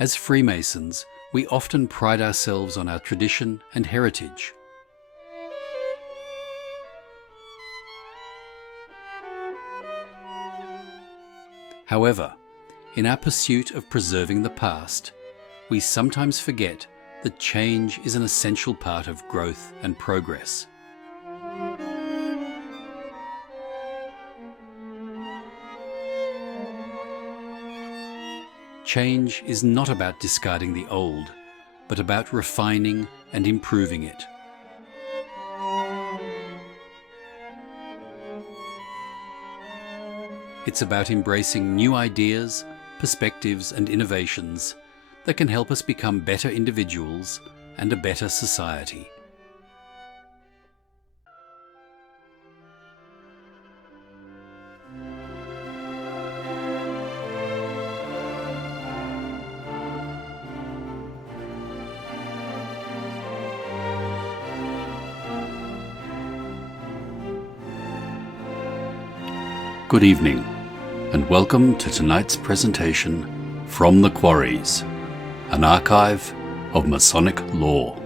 As Freemasons, we often pride ourselves on our tradition and heritage. However, in our pursuit of preserving the past, we sometimes forget that change is an essential part of growth and progress. Change is not about discarding the old, but about refining and improving it. It's about embracing new ideas, perspectives, and innovations that can help us become better individuals and a better society. Good evening, and welcome to tonight's presentation from the Quarries, an archive of Masonic lore.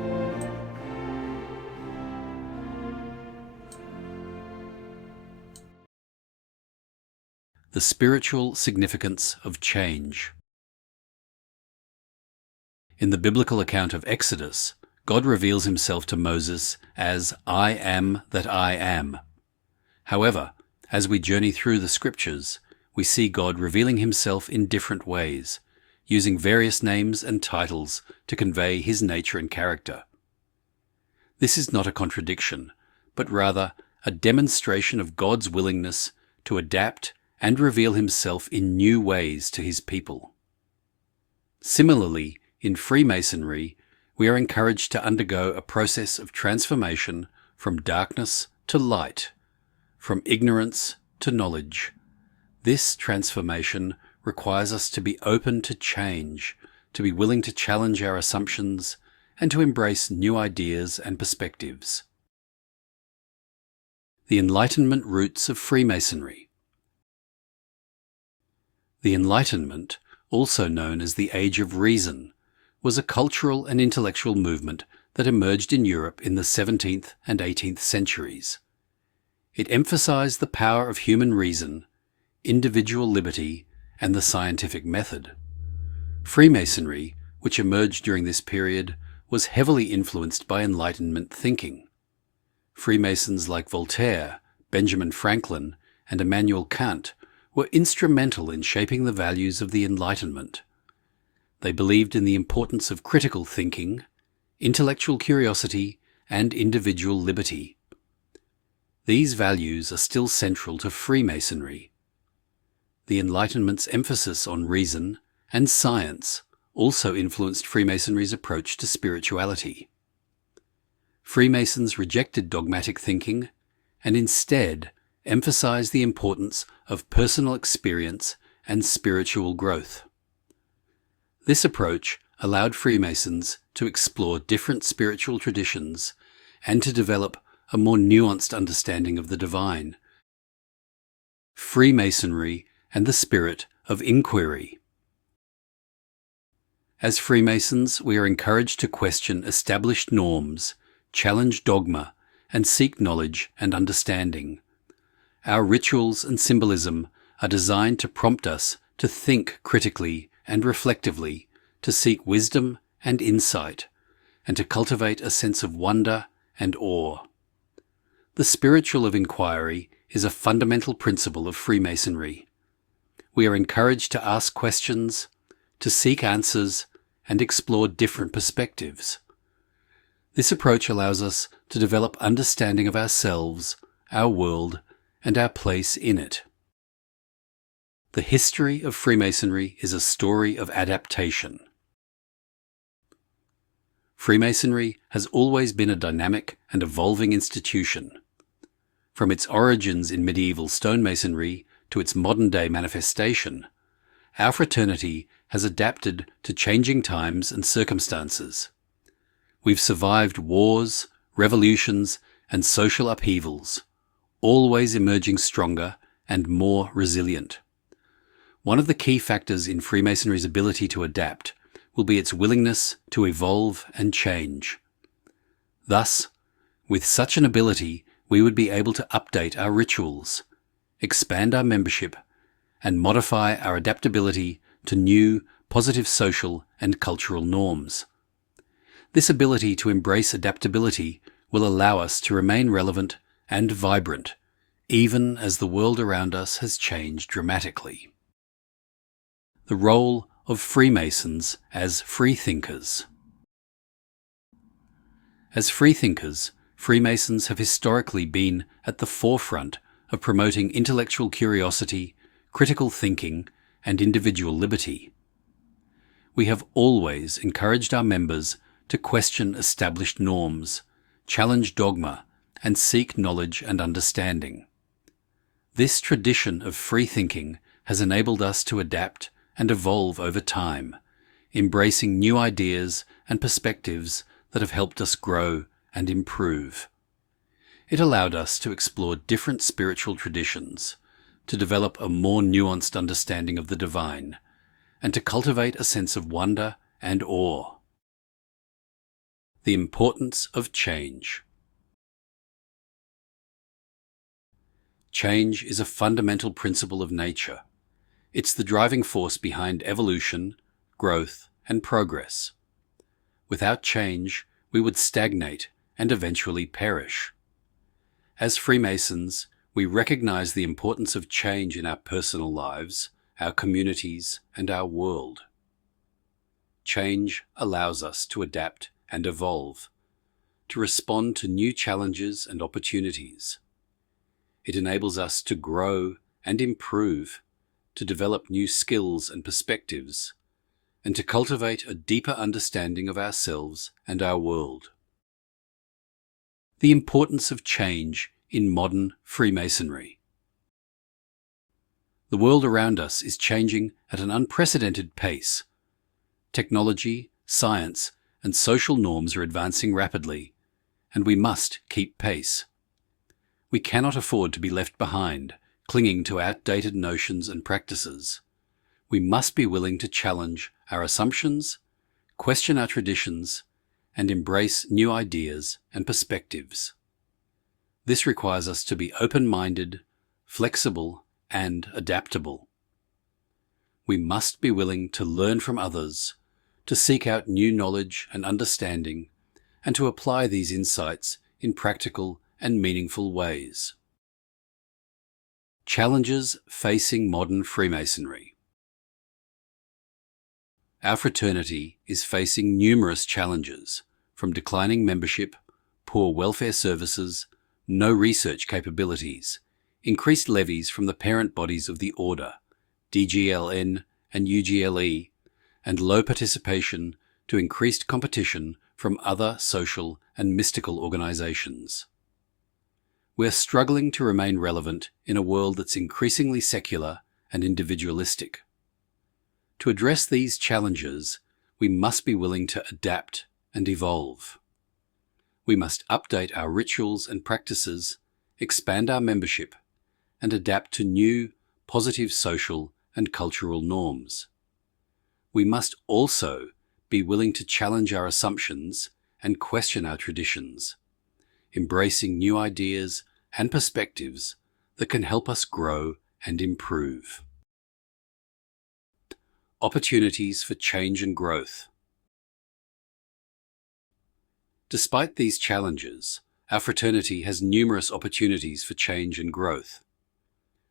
The spiritual significance of change. In the biblical account of Exodus, God reveals himself to Moses as I am that I am. However, as we journey through the scriptures, we see God revealing himself in different ways, using various names and titles to convey his nature and character. This is not a contradiction, but rather a demonstration of God's willingness to adapt and reveal himself in new ways to his people. Similarly, in Freemasonry, we are encouraged to undergo a process of transformation from darkness to light, from ignorance to knowledge. This transformation requires us to be open to change, to be willing to challenge our assumptions, and to embrace new ideas and perspectives. The Enlightenment roots of Freemasonry. The Enlightenment, also known as the Age of Reason, was a cultural and intellectual movement that emerged in Europe in the 17th and 18th centuries. It emphasized the power of human reason, individual liberty, and the scientific method. Freemasonry, which emerged during this period, was heavily influenced by Enlightenment thinking. Freemasons like Voltaire, Benjamin Franklin, and Immanuel Kant were instrumental in shaping the values of the Enlightenment. They believed in the importance of critical thinking, intellectual curiosity, and individual liberty. These values are still central to Freemasonry. The Enlightenment's emphasis on reason and science also influenced Freemasonry's approach to spirituality. Freemasons rejected dogmatic thinking and instead emphasized the importance of personal experience and spiritual growth. This approach allowed Freemasons to explore different spiritual traditions and to develop a more nuanced understanding of the divine. Freemasonry and the spirit of inquiry. As Freemasons, we are encouraged to question established norms, challenge dogma, and seek knowledge and understanding. Our rituals and symbolism are designed to prompt us to think critically and reflectively, to seek wisdom and insight, and to cultivate a sense of wonder and awe. The spiritual of inquiry is a fundamental principle of Freemasonry. We are encouraged to ask questions, to seek answers, and explore different perspectives. This approach allows us to develop understanding of ourselves, our world, and our place in it. The history of Freemasonry is a story of adaptation. Freemasonry has always been a dynamic and evolving institution. From its origins in medieval stonemasonry to its modern-day manifestation, our fraternity has adapted to changing times and circumstances. We've survived wars, revolutions, and social upheavals, always emerging stronger and more resilient. One of the key factors in Freemasonry's ability to adapt will be its willingness to evolve and change. Thus, with such an ability, we would be able to update our rituals, expand our membership, and modify our adaptability to new, positive social and cultural norms. This ability to embrace adaptability will allow us to remain relevant and vibrant, even as the world around us has changed dramatically. The role of Freemasons as freethinkers. As freethinkers, Freemasons have historically been at the forefront of promoting intellectual curiosity, critical thinking, and individual liberty. We have always encouraged our members to question established norms, challenge dogma, and seek knowledge and understanding. This tradition of free thinking has enabled us to adapt and evolve over time, embracing new ideas and perspectives that have helped us grow and improve. It allowed us to explore different spiritual traditions, to develop a more nuanced understanding of the divine, and to cultivate a sense of wonder and awe. The importance of change. Change is a fundamental principle of nature. It's the driving force behind evolution, growth, and progress. Without change, we would stagnate and eventually perish. As Freemasons, we recognize the importance of change in our personal lives, our communities, and our world. Change allows us to adapt and evolve, to respond to new challenges and opportunities. It enables us to grow and improve, to develop new skills and perspectives, and to cultivate a deeper understanding of ourselves and our world. The importance of change in modern Freemasonry. The world around us is changing at an unprecedented pace. Technology, science, and social norms are advancing rapidly, and we must keep pace. We cannot afford to be left behind, clinging to outdated notions and practices. We must be willing to challenge our assumptions, question our traditions, and embrace new ideas and perspectives. This requires us to be open-minded, flexible, and adaptable. We must be willing to learn from others, to seek out new knowledge and understanding, and to apply these insights in practical and meaningful ways. Challenges facing modern Freemasonry. Our fraternity is facing numerous challenges, from declining membership, poor welfare services, no research capabilities, increased levies from the parent bodies of the Order, DGLN and UGLE, and low participation to increased competition from other social and mystical organizations. We're struggling to remain relevant in a world that's increasingly secular and individualistic. To address these challenges, we must be willing to adapt and evolve. We must update our rituals and practices, expand our membership, and adapt to new, positive social and cultural norms. We must also be willing to challenge our assumptions and question our traditions, embracing new ideas and perspectives that can help us grow and improve. Opportunities for change and growth. Despite these challenges, our fraternity has numerous opportunities for change and growth.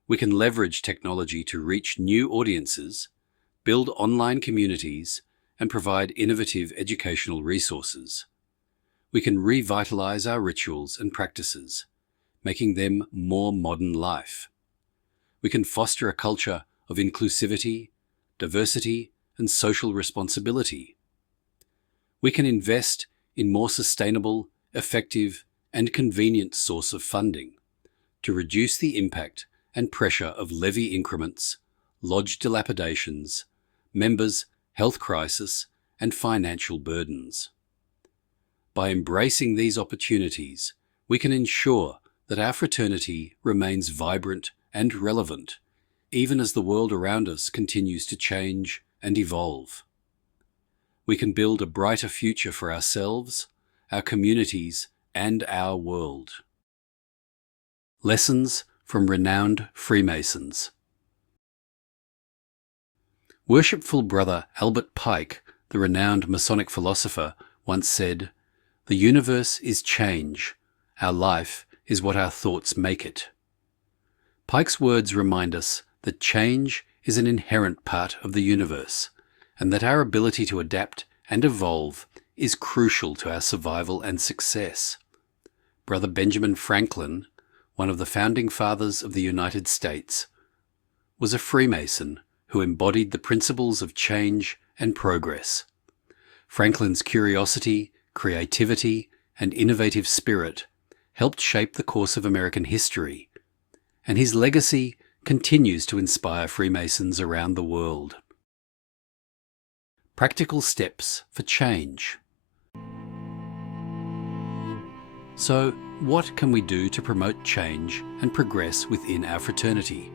We can leverage technology to reach new audiences, build online communities, and provide innovative educational resources. We can revitalize our rituals and practices, making them more modern life. We can foster a culture of inclusivity, diversity, and social responsibility. We can invest in more sustainable, effective, and convenient source of funding to reduce the impact and pressure of levy increments, lodge dilapidations, members' health crisis, and financial burdens. By embracing these opportunities, we can ensure that our fraternity remains vibrant and relevant, even as the world around us continues to change and evolve. we can build a brighter future for ourselves, our communities, and our world. Lessons from renowned Freemasons. Worshipful Brother Albert Pike, the renowned Masonic philosopher, once said, "The universe is change. Our life is what our thoughts make it." Pike's words remind us that change is an inherent part of the universe, and that our ability to adapt and evolve is crucial to our survival and success. Brother Benjamin Franklin, one of the founding fathers of the United States, was a Freemason who embodied the principles of change and progress. Franklin's curiosity, creativity, and innovative spirit helped shape the course of American history, and his legacy continues to inspire Freemasons around the world. Practical steps for change. So, what can we do to promote change and progress within our fraternity?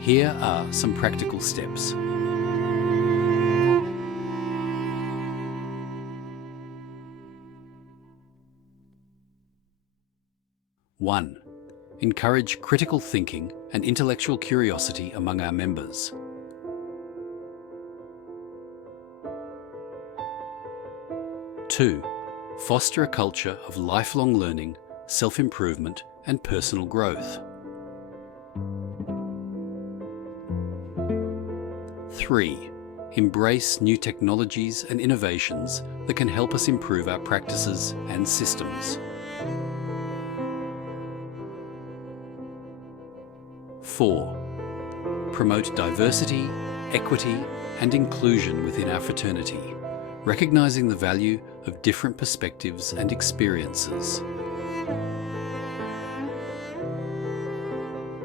Here are some practical steps. One, encourage critical thinking and intellectual curiosity among our members. 2, foster a culture of lifelong learning, self-improvement, and personal growth. 3, embrace new technologies and innovations that can help us improve our practices and systems. 4, promote diversity, equity, and inclusion within our fraternity, recognizing the value of different perspectives and experiences.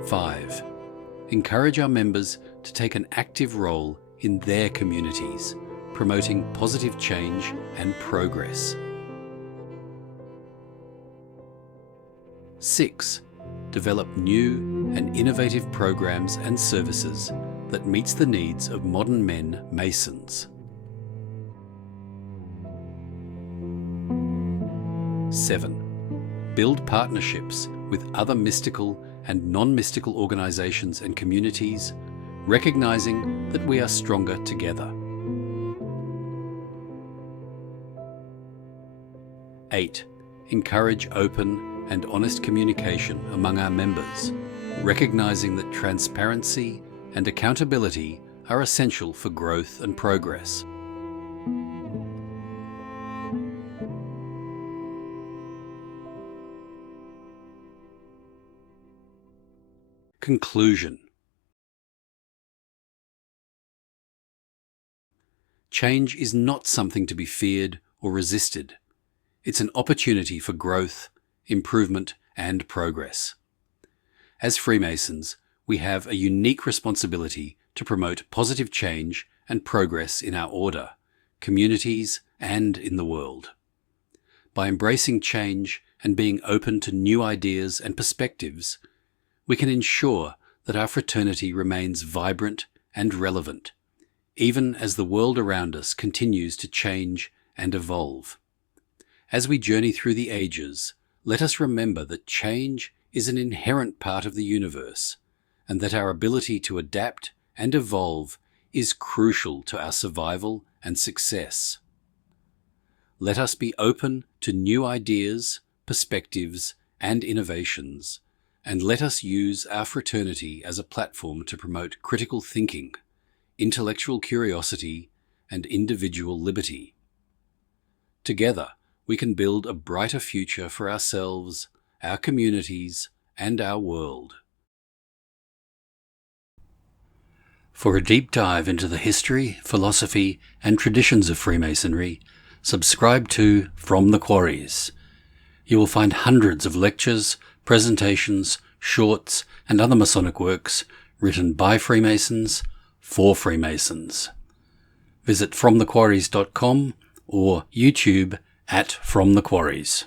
5, encourage our members to take an active role in their communities, promoting positive change and progress. 6, develop new and innovative programs and services that meets the needs of modern men Masons. 7, build partnerships with other mystical and non-mystical organizations and communities, recognizing that we are stronger together. 8, encourage open and honest communication among our members, recognizing that transparency and accountability are essential for growth and progress. Conclusion. Change is not something to be feared or resisted. It's an opportunity for growth, improvement, and progress. As Freemasons, we have a unique responsibility to promote positive change and progress in our order, communities, and in the world. By embracing change and being open to new ideas and perspectives, we can ensure that our fraternity remains vibrant and relevant, even as the world around us continues to change and evolve. As we journey through the ages, let us remember that change is an inherent part of the universe, and that our ability to adapt and evolve is crucial to our survival and success. Let us be open to new ideas, perspectives, and innovations, and let us use our fraternity as a platform to promote critical thinking, intellectual curiosity, and individual liberty. Together, we can build a brighter future for ourselves, our communities, and our world. For a deep dive into the history, philosophy, and traditions of Freemasonry, subscribe to From the Quarries. You will find hundreds of lectures, presentations, shorts, and other Masonic works written by Freemasons for Freemasons. Visit fromthequarries.com or YouTube at From the Quarries.